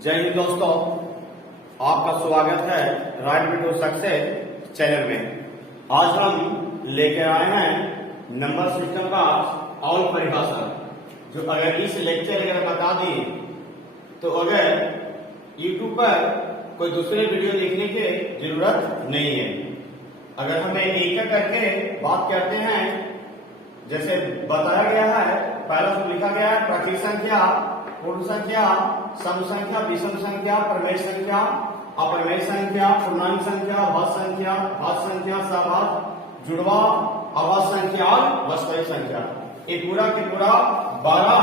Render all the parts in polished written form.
जय हिंद दोस्तों, आपका स्वागत है right way to success channel में। आज हम लेके आए हैं नंबर सिस्टम का और परिभाषा, जो अगर इस लेक्चर अगर बता दिए तो अगर YouTube पर कोई दूसरे वीडियो देखने की जरूरत नहीं है। अगर हमें एक करके बात करते हैं, जैसे बताया गया है, पहला सब लिखा गया है प्राचीन संख्या, पूर्ण संख्या, सम संख्या, विषम संख्या, प्रमेय संख्या, अप्रमेय संख्या, पूर्णांक संख्या, भाज्य संख्या, भाज्य संख्या, सहभाज्य, जुड़वा, अभाज्य संख्या और वास्तविक संख्या। ये पूरा के पूरा 12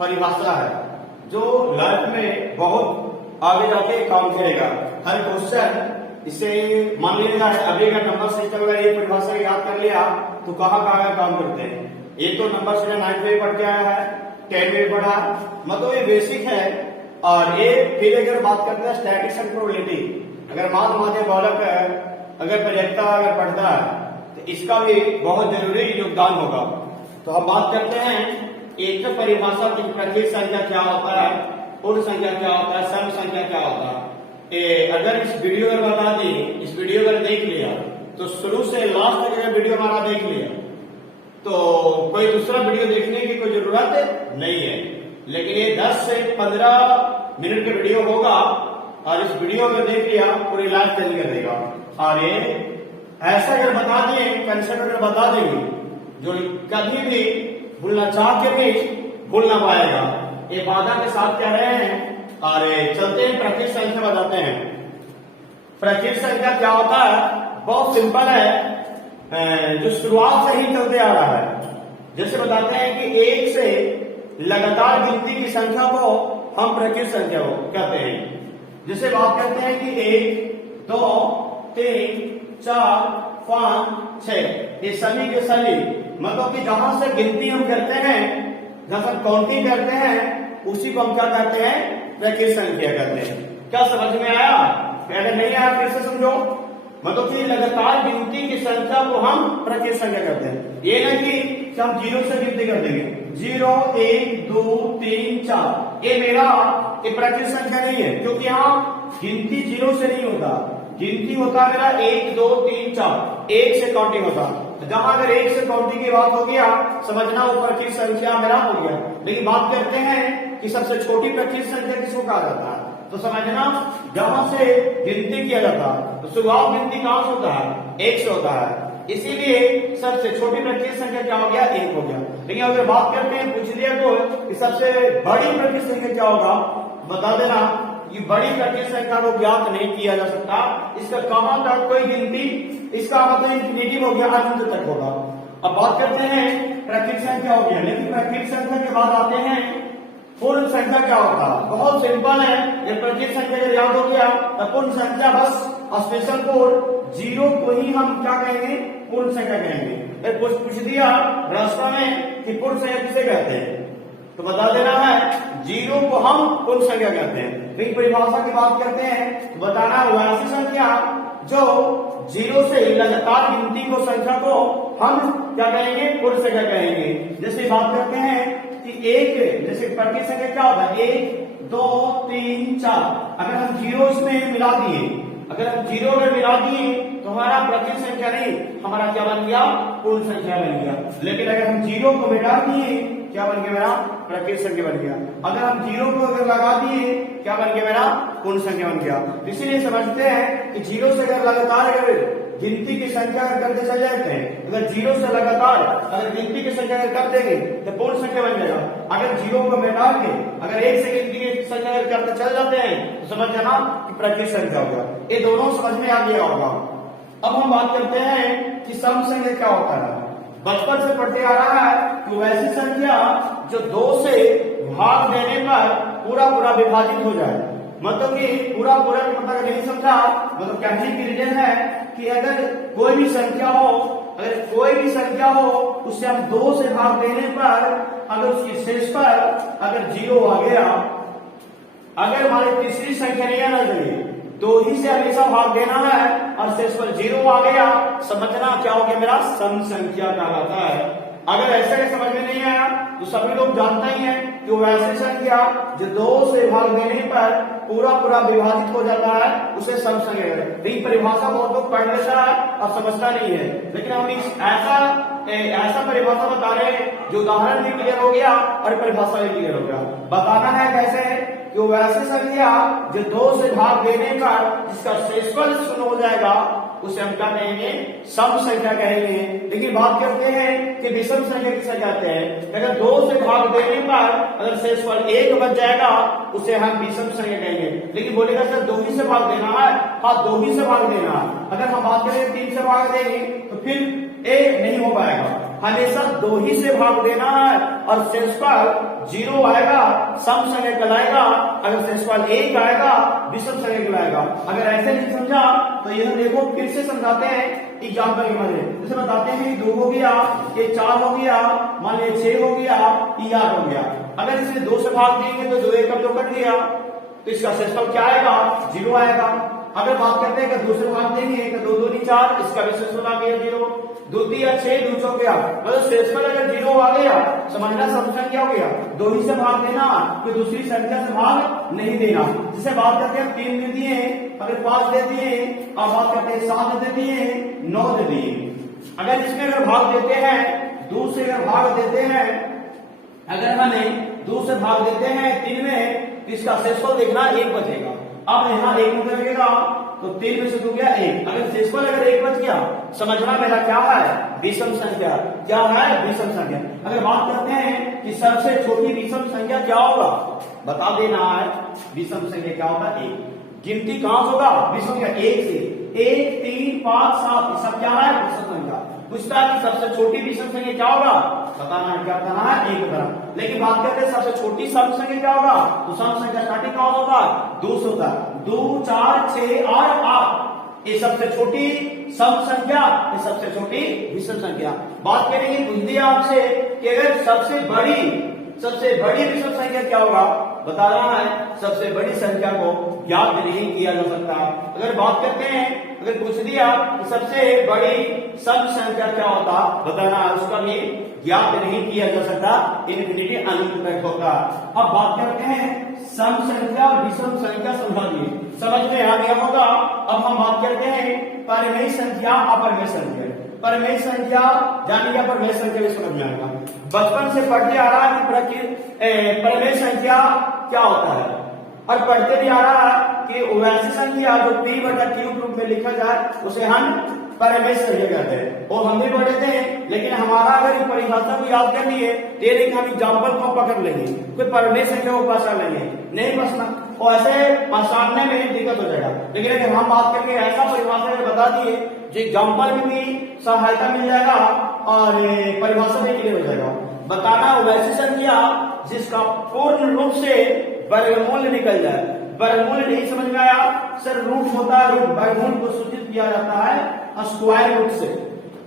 परिभाषा है जो लाइफ में बहुत आगे जाके काम करेगा। हर क्वेश्चन इसे मान लीजिएगा, अभी का नंबर सिस्टम अगर ये परिभाषा याद कर लिया तो कहाँ काम करते हैं। ये तो नंबर सिस्टम 9th में पढ़ के आया है, 10th में पढ़ा, मतलब ये बेसिक है। और ये फिर अगर बात करते हैं स्टैटिस्टिक्स एंड प्रोबेबिलिटी, अगर माध्य बालक अगर प्रयोक्ता अगर पढ़ता है तो इसका भी बहुत जरूरी योगदान होगा। तो हम बात करते हैं एक परिभाषा की, प्रत्येक संख्या क्या होता है, पूर्ण संख्या क्या होता है, सम संख्या क्या होता है। अगर इस वीडियो अगर बता दी, इस वीडियो अगर देख लिया तो शुरू से लास्ट तक अगर वीडियो हमारा देख लिया तो कोई दूसरा वीडियो देखने की कोई जरूरत नहीं है। लेकिन ये 10 से 15 मिनट का वीडियो होगा और इस वीडियो में देख लिया पूरी लाइफ चली कर देगा। और ये ऐसा अगर बता दिए, कंसेप्ट अगर बता देंगे जो कभी भी भूलना चाह के भी भूल ना पाएगा। ये वादा के साथ कह रहे हैं। और चलते हैं प्रत्येक संख्या बताते हैं। प्रत्येक संख्या क्या होता है, बहुत सिंपल है, जो शुरुआत से ही चलते आ रहा है। जैसे बताते हैं कि 1 से लगातार गिनती की संख्या को हम प्रत्येक संख्या को कहते हैं। जैसे बात करते हैं कि 1, 2, 3, 4, 5, 6, ये सभी के सभी, मतलब कि जहां से गिनती हम करते हैं, जहां से काउंटिंग करते हैं, उसी को हम क्या कहते हैं, प्रत्येक संख्या कहते हैं। क्या समझ में आया? पहले नहीं आया फिर से समझो। मतलब कि लगातार गिनती की संख्या को हम प्रत्येक संख्या करते हैं। ये नहीं कि हम 0 से गिनती कर देंगे, 0, 1, 2, 3, 4, ये मेरा एक प्रत्येक संख्या नहीं है, क्योंकि यहाँ गिनती 0 से नहीं होता, गिनती होता है मेरा 1, 2, 3, 4, 1 से काउंटिंग होता। जहां अगर 1 से काउंटिंग की बात हो गया, समझना वो प्रत्येक संख्या मेरा हो गया। लेकिन बात करते हैं कि सबसे छोटी प्रत्येक संख्या किसको कहा जाता है, तो समझना जहां से गिनती किया जाता है तो शुरुआत गिनती कहां से होता है, 1 से होता है। इसीलिए सबसे छोटी प्रत्येक संख्या क्या हो गया, 1 हो गया। लेकिन अगर बात करते हैं, पूछ दिया को कि सबसे बड़ी प्रत्येक संख्या क्या होगा, बता देना। ये बड़ी प्रत्येक संख्या को ज्ञात नहीं किया जा सकता, इसका कहां तक कोई गिनती, इसका मतलब इंफिनिटी हो गया, अनंत तक होगा। अब बात करते हैं प्रत्येक संख्या हो गया, लेकिन प्रत्येक संख्या के बाद आते हैं पूर्ण संख्या क्या होता है। बहुत सिंपल है, ये प्रत्येक संख्या अगर याद हो गया तो पूर्ण संख्या बस स्पेशल कोड 0 को ही हम क्या कहेंगे, पूर्ण संख्या कहेंगे। पूछ दिया रास्ता में कि पूर्ण संख्या किसे कहते हैं, तो बता देना है 0 को हम पूर्ण संख्या कहते हैं। लेकिन परिभाषा की बात करते हैं तो बताना है वैसी संख्या जो 0 से लगातार गिनती को संख्या को हम क्या कहेंगे, पूर्ण संख्या कहेंगे। जैसे बात करते हैं कि 1, जैसे प्रत्येक संख्या क्या होता है, 1, 2, 3, 4, अगर हम 0 इसमें मिला दिए, अगर हम 0 में मिला दिए तो हमारा प्रत्येक संख्या नहीं, हमारा क्या बन गया, पूर्ण संख्या बन गया। लेकिन अगर हम 0 को मिटा दिए, क्या बन गया, मेरा प्रत्येक संख्या बन गया। अगर हम 0 को अगर लगा दिए, क्या बन गया, मेरा पूर्ण संख्या बन गया। इसीलिए समझते हैं कि 0 से अगर लगातार अगर गिनती की संख्या अगर करते चले जाते हैं, अगर 0 से लगातार अगर गिनती की संख्या अगर कर देंगे तो पूर्ण संख्या बन जाएगा। अगर 0 को मिटा के अगर 1 से गिनती की संख्या अगर करते चल जाते हैं तो समझ जाना कि प्रत्येक संख्या होगा। ये दोनों समझ में आ गया होगा। अब हम बात करते हैं कि सम संख्या क्या होता है। बचपन से पढ़ते आ रहा है कि वैसी संख्या जो 2 से भाग देने पर पूरा विभाजित हो जाए। मतलब कि पूरा का मतलब नहीं समझा, मतलब कहने की रीजन है कि अगर कोई भी संख्या हो, उससे हम 2 से भाग देने पर अगर उसकी शेष पर अगर 0 आ गया, अगर हमारी तीसरी संख्या नहीं आना चाहिए, 2 ही से हमेशा भाग देना है और शेष पर 0 आ गया, समझना क्या हो गया, मेरा सम संख्या कहलाता है। अगर ऐसे समझ में नहीं आया तो सभी लोग जानते ही हैं कि वैसी संख्या जो 2 से भाग देने पर पूरा पूरा विभाजित हो जाता है उसे सम संख्या कहते हैं। लेकिन परिभाषा बहुत लोग पढ़ लेता है और समझता नहीं है, लेकिन हम ऐसा परिभाषा बता रहे हैं जो उदाहरण भी क्लियर हो गया और परिभाषा भी क्लियर हो गया। बताना है कैसे कि वैसी संख्या जो 2 से भाग देने पर जिसका शेषफल 0 हो जाएगा उसे हम क्या कहेंगे, सम संख्या कहेंगे। लेकिन बात करते हैं कि विषम संख्या किसे कहते हैं। अगर 2 से भाग देने पर अगर शेषफल 1 बच जाएगा उसे हम विषम संख्या कहेंगे। लेकिन बोलेगा सर 2 ही से भाग देना है, हाँ 2 ही से भाग देना है। अगर हम बात करें 3 से भाग देंगे तो फिर एक नहीं हो पाएगा, हमेशा 2 ही से भाग देना है और शेषफल 0 आएगा, सम संख्या कहलाएगा। अगर शेषफल 1 आएगा विषम संख्या कहलाएगा। अगर ऐसे नहीं समझा तो यह देखो फिर से समझाते हैं एग्जाम्पल के मदद। जैसे बताते हैं 2 हो गया, ये 4 हो गया, मान लीजिए 6 हो गया, ये 8 हो गया। अगर इसे 2 से भाग देंगे तो 2 एकम 2 कट गया, तो इसका शेषफल क्या आएगा, 0 आएगा। अगर बात करते हैं कि 2 से भाग देंगे तो 2 दूनी 4, इसका भी शेषफल आ गया 0। 2 3 6 2 4 गया, मतलब शेषफल अगर 0 आ गया समझना सम संख्या हो गया। 2 ही से भाग देना, कोई दूसरी संख्या से भाग नहीं देना। जिसे बात करते हैं 3 दे दिए, अगर 5 दे दिए, अब बात करते हैं 7 दे दिए, 9 दे दिए। अगर इसमें अगर भाग देते हैं 2 से अगर भाग देते हैं, अगर हमें 2 से भाग देते हैं 3 में तो इसका शेषफल देखना 1 बचेगा। अब यहाँ 1 मुद्दा लगेगा तो 3 में से 2 गया 1। अगर शेषफल अगर 1 बच गया समझना मेरा क्या है, विषम संख्या। क्या है, विषम संख्या। अगर बात करते हैं कि सबसे छोटी विषम संख्या क्या होगा, बता देना है। विषम संख्या क्या होगा, 1। गिनती कहां से होगा, विषम संख्या 1 से। 1 3 5 7 सब क्या है, विषम संख्या। पूछता है कि सबसे छोटी विषम संख्या क्या होगा, बताना है। क्या बताना है, 1 बताना। लेकिन बात करते हैं सबसे छोटी सम संख्या क्या होगा, तो सम संख्या स्टार्टिंग कहां होगा, 2 से होता है। 2 4 6 और 8 ये सबसे छोटी सम संख्या, ये सबसे छोटी विषम संख्या। बात करेंगे हिंदी आपसे कि अगर सबसे बड़ी विषम संख्या क्या होगा, बता रहा है। सबसे बड़ी संख्या को ज्ञात नहीं किया जा सकता। अगर बात करते हैं, अगर पूछ दिया कि सबसे बड़ी सम संख्या क्या होता, बताना है, उसका भी ज्ञात नहीं किया जा सकता, इनफिनिटी अनंत तक होता। अब बात करते हैं सम संख्या और विषम संख्या समझा दिए, समझ में आ गया होगा। अब हम बात करते हैं परिमेय संख्या, अपरिमेय संख्या। परिमेय संख्या जानिए, अपरिमेय संख्या भी समझ में आएगा। बचपन से पढ़ते आ रहा है कि परिमेय संख्या क्या होता है, और पढ़ते भी आ रहा है कि वैसी संख्या जो p/q रूप में लिखा जाए उसे हम परिमेय संख्या कहते हैं। और हम भी पढ़े थे, लेकिन हमारा अगर परिभाषा को याद कर लिए तेरे हम एग्जाम्पल को पकड़ लेंगे, कोई परिमेय संख्या को पहचान लेंगे, नहीं बसना और ऐसे पहचानने में दिक्कत हो जाएगा। लेकिन अगर हम बात करके ऐसा परिभाषा बता दिए जो एग्जाम्पल में भी सहायता मिल जाएगा और परिभाषा भी क्लियर हो जाएगा। बताना वैसी संख्या जिसका पूर्ण रूप से वर्गमूल निकल जाए। वर्गमूल नहीं समझ में आया, सर रूट होता है, रूट वर्गमूल को सूचित किया जाता है स्क्वायर रूट से।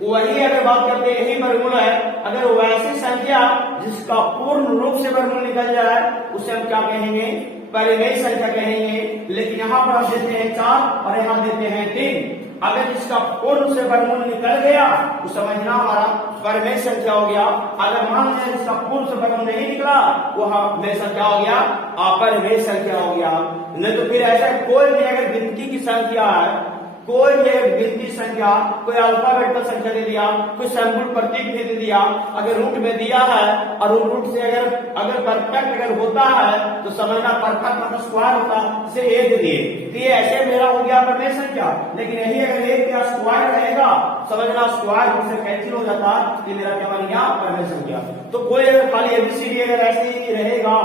वही अगर बात करते हैं यही वर्गमूल है। अगर वैसी संख्या जिसका पूर्ण रूप से वर्गमूल निकल जाए उसे हम क्या कहेंगे, परिमेय संख्या कहेंगे। लेकिन यहाँ पर हम देते हैं 4 और यहाँ देते हैं 3। अगर इसका पूर्ण से वर्गमूल निकल गया तो समझना हमारा परिमेय संख्या हो गया। अगर मान लिया इसका पूर्ण से वर्गमूल नहीं निकला वो हमेशा क्या हो गया, अपरिमेय संख्या हो गया। नहीं तो फिर ऐसा कोई भी अगर गिनती की संख्या है, कोई भी गिनती संख्या, कोई अल्फाबेट संख्या दे दिया, कोई सैंपल प्रतीक भी दे दिया, अगर रूट में दिया है और रूट से अगर परफेक्ट अगर होता है तो समझना परफेक्ट मतलब स्क्वायर होता है। इसे 1 दिए तो ये ऐसे मेरा हो गया परिमेय संख्या। लेकिन यही अगर 1 का स्क्वायर रहेगा समझना स्क्वायर रूट से कैंसिल हो जाता, ये मेरा क्या बन गया, परिमेय संख्या। तो कोई अगर खाली एबीसीडी अगर ऐसे ही रहेगा,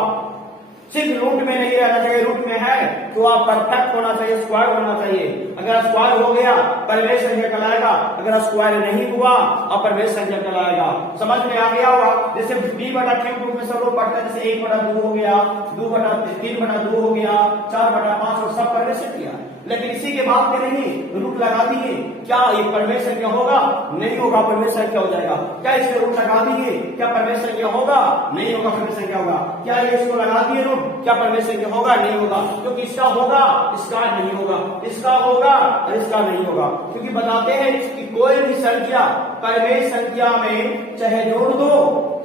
सिर्फ रूट में नहीं रहना चाहिए, रूट में है तो आप परफेक्ट होना चाहिए, स्क्वायर होना चाहिए। अगर स्क्वायर हो गया परिमेय संख्या कहलाएगा, अगर स्क्वायर नहीं हुआ अपरिमेय संख्या कहलाएगा। समझ में आ गया होगा। जैसे b/q रूप में सब लोग पढ़ते हैं, जैसे 1/2 हो गया, 3/2 हो गया, 4/5 और सब परिमेय संख्या। लेकिन इसी के बाद करेंगे रूट लगा दिए, क्या ये परिमेय संख्या होगा, नहीं होगा, परिमेय संख्या हो जाएगा। क्या इसके रूट लगा दिए, क्या परिमेय संख्या होगा, नहीं होगा, परिमेय संख्या होगा। क्या ये इसको लगा दिए रूट, क्या परिमेय संख्या होगा, नहीं होगा, क्योंकि इसका इसका होगा, इसका नहीं होगा, इसका होगा और इसका नहीं होगा। क्योंकि बताते हैं कि कोई भी संख्या परिमेय संख्या में चाहे जोड़ दो,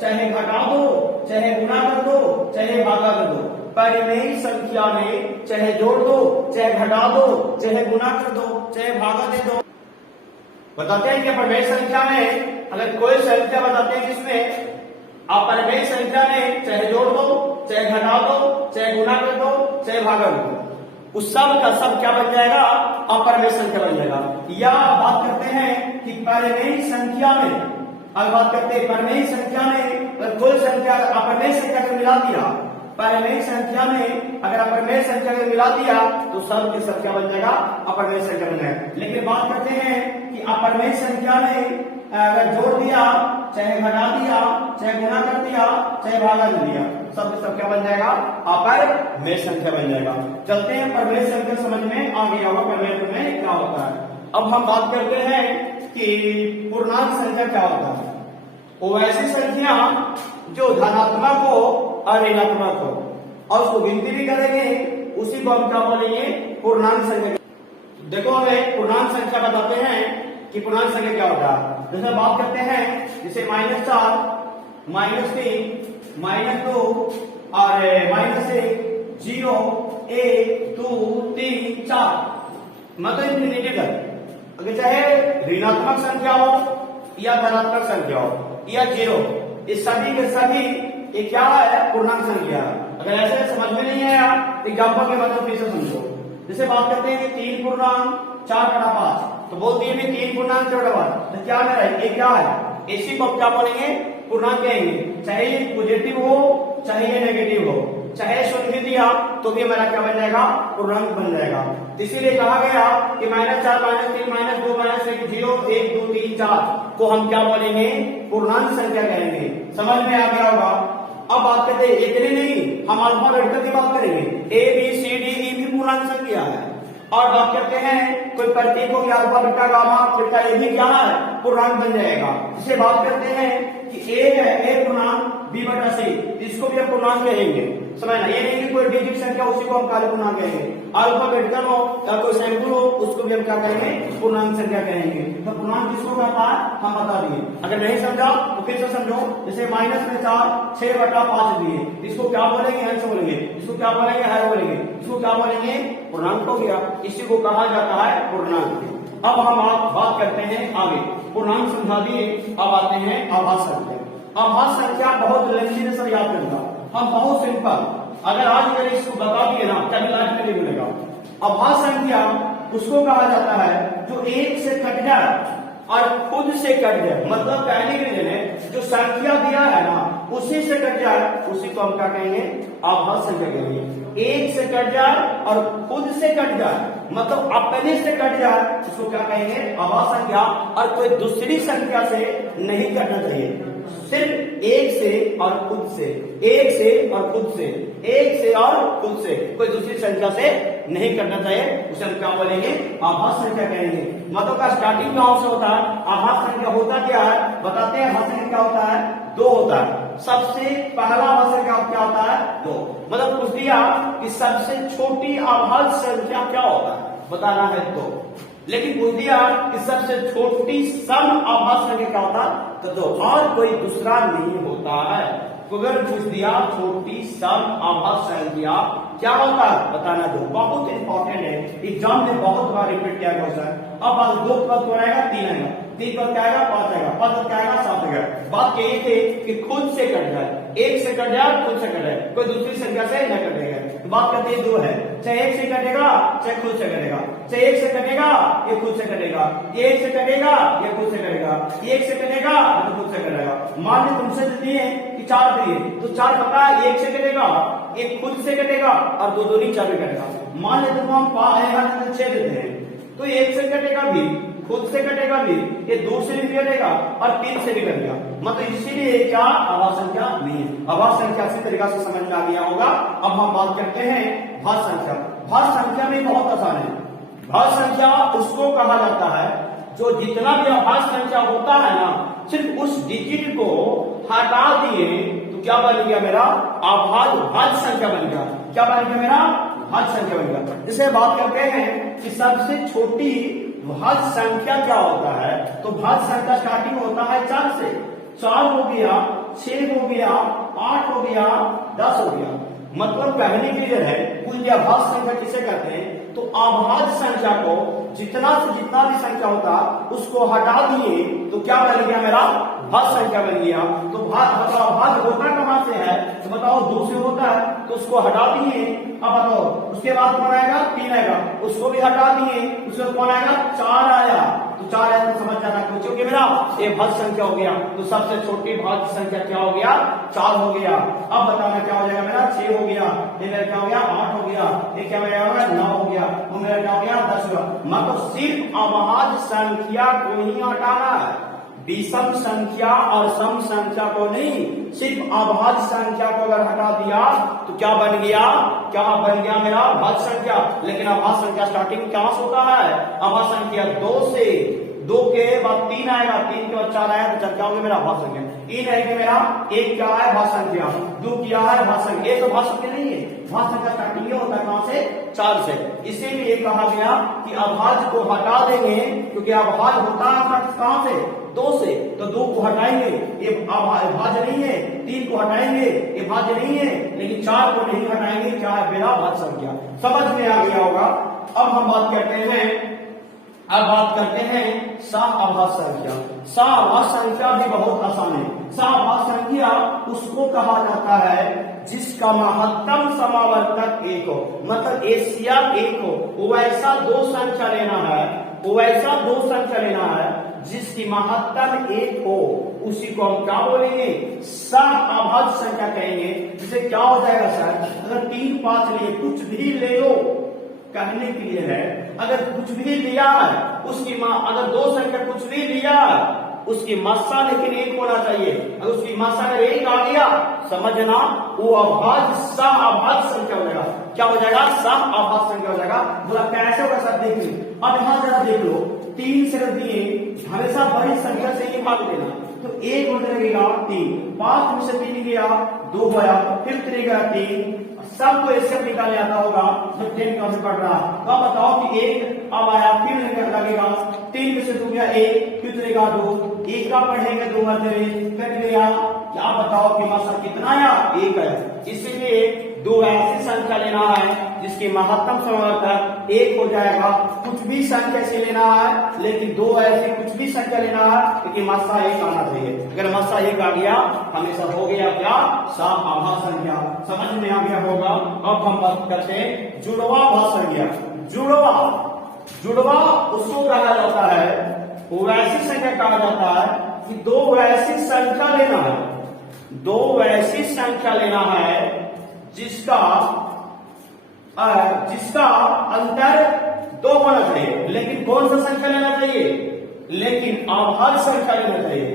चाहे घटा दो, चाहे गुणा कर दो, चाहे भागा कर दो, परिमेय संख्या में चाहे जोड़ दो, चाहे घटा दो, चाहे गुणा कर दो, चाहे भागा दे दो। बताते हैं कि परिमेय संख्या में अगर कोई संख्या बताते हैं जिसमें आप परिमेय संख्या में चाहे जोड़ दो, चाहे घटा दो, चाहे गुणा कर दो, चाहे भागा दो, उस सब का सब क्या बन जाएगा? अपरिमेय संख्या बन जाएगा। या बात करते हैं कि परिमेय संख्या में, अगर बात करते हैं परिमेय संख्या में अगर कोई संख्या अपरिमेय संख्या को मिला दिया, परिमेय संख्या में अगर अपरिमेय संख्या को मिला दिया तो सब के सब क्या बन जाएगा? अपरिमेय संख्या बन जाएगा। लेकिन बात करते हैं कि अपरिमेय संख्या में अगर जोड़ दिया, चाहे घटा दिया, चाहे गुणा कर दिया, चाहे भागा दे दिया, सब के सब क्या बन जाएगा? अपरिमेय संख्या बन जाएगा। चलते हैं परिमेय संख्या समझ में आ गया होगा परिमेय में क्या होता है। अब हम बात करते हैं कि पूर्णांक संख्या क्या होता है। वो ऐसी संख्या जो धनात्मक हो और ऋणात्मक हो और उसको गिनती भी करेंगे, उसी को हम क्या बोलेंगे? पूर्णांक संख्या। देखो हमें पूर्णांक संख्या बताते हैं कि पूर्णांक संख्या क्या होता है। जैसे बात करते हैं जैसे -4, -3, -2 और -1, 0, 1, 2, 3, 4 मतलब इन्फिनिटी तक। अगर चाहे ऋणात्मक संख्या हो या धनात्मक संख्या हो या 0, इस सभी के सभी ये क्या है? पूर्णांक संख्या। अगर ऐसे समझ में नहीं आया एग्जाम्पल के मतलब फिर से समझो। जैसे बात करते हैं कि 3 पूर्णांक 4/5 तो बोलती है 3 पूर्णांक 4/5 तो क्या मेरा ये क्या है? इसी को क्या बोलेंगे? पूर्णांक कहेंगे। चाहे ये पॉजिटिव हो, चाहे ये नेगेटिव हो, चाहे शून्य दिया तो भी हमारा क्या बन जाएगा? पूर्णांक बन जाएगा। इसीलिए कहा गया कि -4, -3, -2, -1, 0, 1, 2, 3, 4 को हम क्या बोलेंगे? पूर्णांक संख्या कहेंगे। समझ में आ गया होगा। अब बात करते हैं इतने नहीं, हम अल्फाबेट की बात करेंगे। A B C D E भी पूर्णांक संख्या है। और बात करते हैं कोई प्रतीक हो गया अल्फा बीटा गामा थीटा, ये भी क्या है? पूर्णांक बन जाएगा। इसे बात करते हैं कि A है, A पूर्णांक B/C, इसको भी हम पूर्णांक कहेंगे। समझना, ये नहीं कि कोई डिजिट संख्या उसी को हम काले पूर्णांक कहेंगे। अल्फाबेटिकल हो या कोई सैंपल हो उसको भी हम क्या कहेंगे? पूर्णांक संख्या कहेंगे। तो पूर्णांक किसको कहता है हम बता दिए। अगर नहीं समझा तो फिर से समझो। जैसे -4 6/5 दिए, इसको क्या बोलेंगे? अंश बोलेंगे। इसको क्या बोलेंगे? हर बोलेंगे। इसको क्या बोलेंगे? पूर्णांक हो गया। इसी को कहा जाता है पूर्णांक। अब हम बात करते हैं आगे। पूर्णांक समझा दिए, अब आते हैं आभास संख्या। आभास संख्या बहुत लंबी से याद करना, हम बहुत सिंपल। अगर आज अगर इसको बता दिए ना कभी लाइफ में नहीं मिलेगा। आभास संख्या उसको कहा जाता है जो एक से कट जाए और खुद से कट जाए। मतलब कहने के लिए जो संख्या दिया है ना उसी से कट जाए, उसी को हम क्या कहेंगे? आभास संख्या कहेंगे। एक से कट जाए और खुद से कट जाए, मतलब अपने से कट जाए, उसको क्या कहेंगे? आभास संख्या। और कोई दूसरी संख्या से नहीं कटना चाहिए, सिर्फ एक से और खुद से, एक से और खुद से, एक से और खुद से, कोई दूसरी संख्या से नहीं करना चाहिए। उसे हम क्या बोलेंगे? आभास संख्या कहेंगे। मतलब का स्टार्टिंग कहां से होता है? आभास संख्या होता क्या है बताते हैं। आभास संख्या क्या होता है? 2 होता है। सबसे पहला आभास संख्या क्या होता है? 2। मतलब पूछ दिया कि सबसे छोटी आभास संख्या क्या होता है, बताना है 2। लेकिन पूछ दिया कि सबसे छोटी सम आभास संख्या क्या होता है तो 2, और कोई दूसरा नहीं होता है। अगर पूछ दिया छोटी सम आभास संख्या क्या होता है बताना 2। बहुत इंपॉर्टेंट है, एग्जाम में बहुत बार रिपीट किया गया है। अब 2 पद हो आएगा, 3 आएगा, 3 पद क्या आएगा? 5 आएगा, 5 पद क्या आएगा? 7 आएगा। बात यही थी कि खुद से कट जाए, एक से कट जाए, खुद से कट जाए, कोई दूसरी संख्या से न कटेगा। तो बात करते हैं 2 है, चाहे एक से कटेगा चाहे खुद से कटेगा, चाहे एक से कटेगा ये खुद से कटेगा, एक से कटेगा ये खुद से कटेगा, एक से कटेगा तो खुद से कटेगा। मान ली तुमसे दिए कि 4 दिए तो 4 पता है एक से कटेगा, एक खुद से कटेगा और 2 दूनी 4 भी कटेगा। मान लेते तुमको हम 6 देते हैं तो एक से कटेगा भी, खुद से कटेगा भी, ये 2 से भी कटेगा और 3 से भी कटेगा। मतलब इसीलिए क्या आभास संख्या नहीं है। आभास संख्या इसी तरीका से समझ में आ गया होगा। अब हम बात करते हैं भाज्य संख्या। भाज्य संख्या में बहुत आसान है। भाज्य संख्या उसको कहा जाता है जो जितना भी भाज्य संख्या होता है ना सिर्फ उस डिजिट को हटा दिए तो क्या बन गया मेरा? भाज्य संख्या बन गया। क्या बन गया मेरा? भाज्य संख्या बनेगा। जैसे बात करते हैं कि सबसे छोटी भाज्य संख्या क्या होता है, तो भाज्य संख्या स्टार्टिंग होता है 4 से। 4 हो गया, 6 हो गया, 8 हो गया, 10 हो गया। मतलब कहने के लिए है कुल अभाज्य संख्या किसे कहते हैं, तो अभाज्य संख्या को जितना से जितना भी संख्या होता उसको हटा दिए तो क्या बन गया, मेरा भाज्य संख्या बन गया। तो भाज्य होता कहां से है, तो बताओ 2 से होता है, तो उसको हटा दिए। अब बताओ उसके बाद कौन आएगा, 3 आएगा, उसको भी हटा दिए, उसके कौन आएगा, 4 आया। तो 4 आया तो समझ जाना क्योंकि मेरा ये भाज्य संख्या हो गया। तो सबसे छोटी भाज्य संख्या क्या हो गया, 4 हो गया। अब बताना क्या हो जाएगा, मेरा 6 हो गया, ये मेरा क्या हो गया, 8 हो गया, ये क्या मेरा 9 हो गया, वो मेरा क्या हो गया, 10 हो गया। मतलब सिर्फ अभाज्य संख्या को ही हटाना है, विषम संख्या और सम संख्या को नहीं, सिर्फ अभाज्य संख्या को अगर हटा दिया तो क्या बन गया, क्या बन गया मेरा भाज्य संख्या। लेकिन अभाज्य संख्या स्टार्टिंग कहां से होता है, अभाज्य संख्या 2 से। 2 के बाद 3 आएगा, 3 के बाद 4 आएगा, तो 4 क्या होगा मेरा भाज्य संख्या। 3 है कि मेरा 1 क्या है भाज्य संख्या, 2 क्या है भाज्य संख्या, ये तो भाज्य संख्या नहीं है। भाज्य संख्या स्टार्टिंग होता है कहां से, 4 से। इसीलिए कहा गया कि अभाज्य को हटा देंगे क्योंकि अभाज्य होता है कहां से, 2 से। तो 2 को हटाएंगे, ये भाज्य नहीं है। 3 को हटाएंगे, ये भाज्य नहीं है। लेकिन 4 को नहीं हटाएंगे, क्या है मेरा भाज्य संख्या। समझ में आ गया होगा। अब हम बात करते हैं, अब बात करते हैं सह-अभाज्य संख्या। सह-अभाज्य संख्या भी बहुत आसान है। सह-अभाज्य संख्या उसको कहा जाता है जिसका महत्तम समावर्तक 1 हो, मतलब एशिया 1 हो। वो ऐसा 2 संख्या लेना है, वो ऐसा 2 संख्या लेना है जिसकी महत्तम 1 हो, उसी को हम क्या बोलेंगे, सह-अभाज्य संख्या कहेंगे। जिसे क्या हो जाएगा सर, अगर 3, 5 लिए कुछ भी ले लो, कहने के लिए है अगर कुछ भी लिया है उसकी अगर 2 संख्या कुछ भी लिया है उसकी मात्रा लेकिन 1 होना चाहिए। अगर उसकी मात्रा अगर 1 आ गया, समझना वो अभाज्य सह-अभाज्य संख्या हो जाएगा। क्या हो जाएगा, सह-अभाज्य संख्या हो जाएगा। बोला कैसे होगा सर, देखिए अब यहां जरा देख लो, 3 से दिए, हमेशा बड़ी संख्या से ही भाग देना। तो 1 होने लगेगा 3, 5 में से 3 गया, 2 गया, फिर 3 गया 3। सबको इससे निकाल आता होगा जो 10 क्लास में पढ़ रहा। तो अब बताओ कि 1 अब आया, फिर लगेगा 3 में से 2 गया 1, फिर लगेगा 2, 1 का पढ़ेंगे 2 कट गया। क्या बताओ कि मात्रा कितना आया, 1 है। इसीलिए 2 ऐसी संख्या लेना है जिसकी महत्तम समावर्तक 1 हो जाएगा। कुछ भी संख्या से लेना है, लेकिन 2 ऐसी कुछ भी संख्या लेना है लेकिन मात्रा 1 आना चाहिए। अगर मात्रा 1 आ गया हमेशा हो गया क्या, सह-अभाज्य संख्या। समझ में आ गया होगा। अब हम बात करते हैं जुड़वा भाज्य संख्या। जुड़वा उसको कहा जाता है, वैसी संख्या कहा जाता है कि 2 वैसी संख्या लेना है, 2 वैसी संख्या लेना है जिसका अंतर 2 होना चाहिए। लेकिन कौन सा संख्या लेना चाहिए, लेकिन अभाज्य संख्या लेना चाहिए।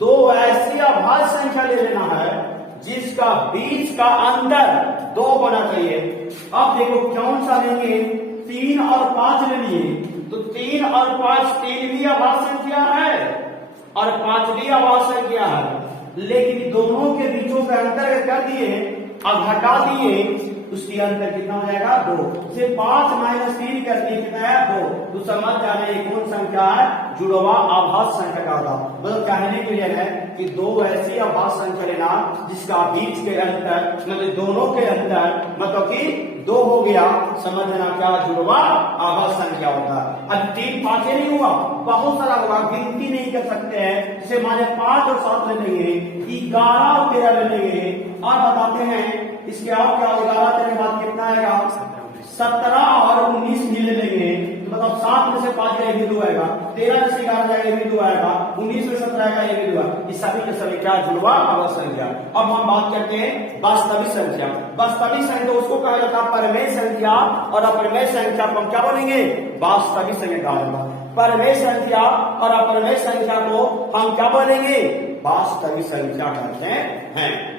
2 ऐसी अभाज्य संख्या ले लेना है जिसका बीच का अंतर 2 होना चाहिए। अब देखो कौन सा लेंगे, 3 और 5 ले लिए, तो 3 और 5 3 भी अभाज्य संख्या है और 5 भी अभाज्य संख्या है। लेकिन दोनों के बीचों का अंतर कर दिए, अब हटा दिए, उसकी अंतर कितना हो जाएगा, 2 से 5 माइनस 3 कर दिए कितना है, 2। तो समझ जाने कौन संख्या है, जुड़वा अभाज्य संख्या का होता। मतलब कहने के लिए है कि 2 ऐसी अभाज्य संख्या लेना जिसका बीच के अंतर मतलब दोनों के अंतर मतलब कि 2 हो गया। समझना क्या जुड़वा अभाज्य संख्या होता है। अब 3 5 नहीं हुआ, बहुत सारा होगा, गिनती नहीं कर सकते हैं। जैसे माने 5 और 7 ले लेंगे, 11 और 13 ले लेंगे, और बताते हैं इसके और क्या होगा, 11 13 के बाद कितना आएगा, 17 और 19 भी ले लेंगे। मतलब 7 में से 5 का ये भी 2 आएगा, 13 में से 11 जाएगा ये भी 2 आएगा, 19 में 17 आएगा ये भी 2 आएगा। इस सभी के सभी क्या जुड़वा अभाज्य संख्या। अब हम बात करते हैं वास्तविक संख्या। वास्तविक संख्या उसको कहा जाता है परमेय संख्या, और अपरिमेय संख्या को हम क्या बोलेंगे, वास्तविक संख्या कहा जाता है। परमेय संख्या और अपरिमेय संख्या को हम क्या बोलेंगे, वास्तविक संख्या कहते हैं।